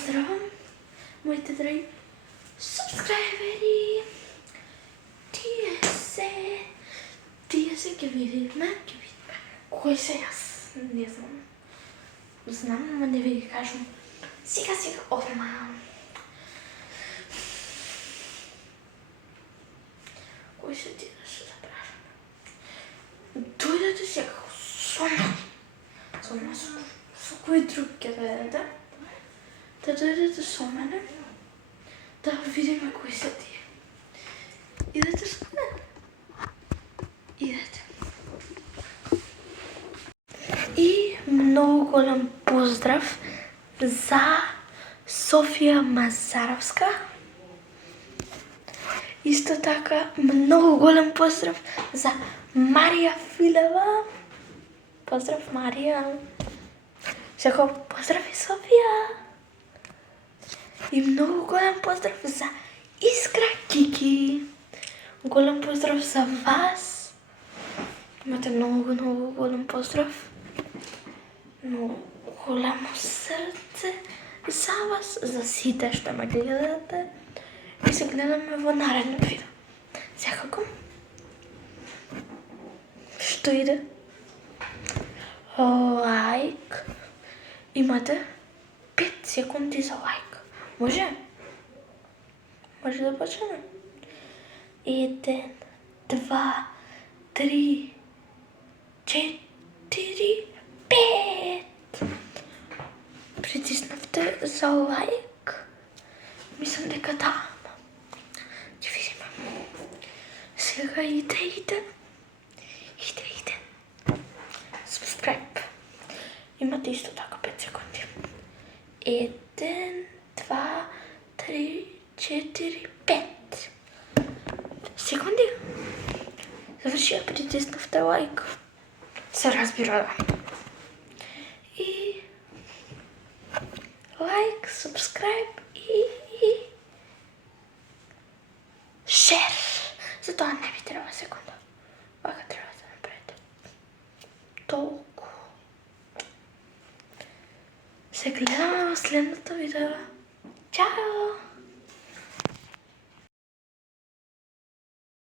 поздравам моите драги субскрайбери. Тие се ќе видиме. Кој се јас? Не знам. Знам, ама не ви ги кажам. Сега одма. Кој се тие да се запрашам? Дојдете сега со мене. Со кој друг ќе дојдете? Да дојдете со мене. Да видиме кои се тие. Идете со мене. Идете. И многу голем поздрав за Софија Мазаровска. Исто така многу голем поздрав за Марија Филева. Поздрав Марија. Секој поздрав и Софија. И многу голем поздрав за Искра Кики. Голем поздрав за вас. Имате многу голем поздрав. Многу големо срце за вас, за сите што ме гледате. И се гледаме во наредно видео. Секако. Што иде? Лайк. Имате 5 секунди за лайк. Може? Може да почнеме? 1, 2, 3, 4, 5. Притиснавте за лайк? Мислам дека да. Ќе видиме. Сега иде. Subscribe. Имате исто така 5 секунди. 1, 2, 3, 4, 5 секунди. Завршија, притиснавте лайк. Се разбира, да. И лайк, subscribe и шер. Затоа не ви треба секунда. Вака треба да направите. Толку. Се гледаме во следното видео. Чао!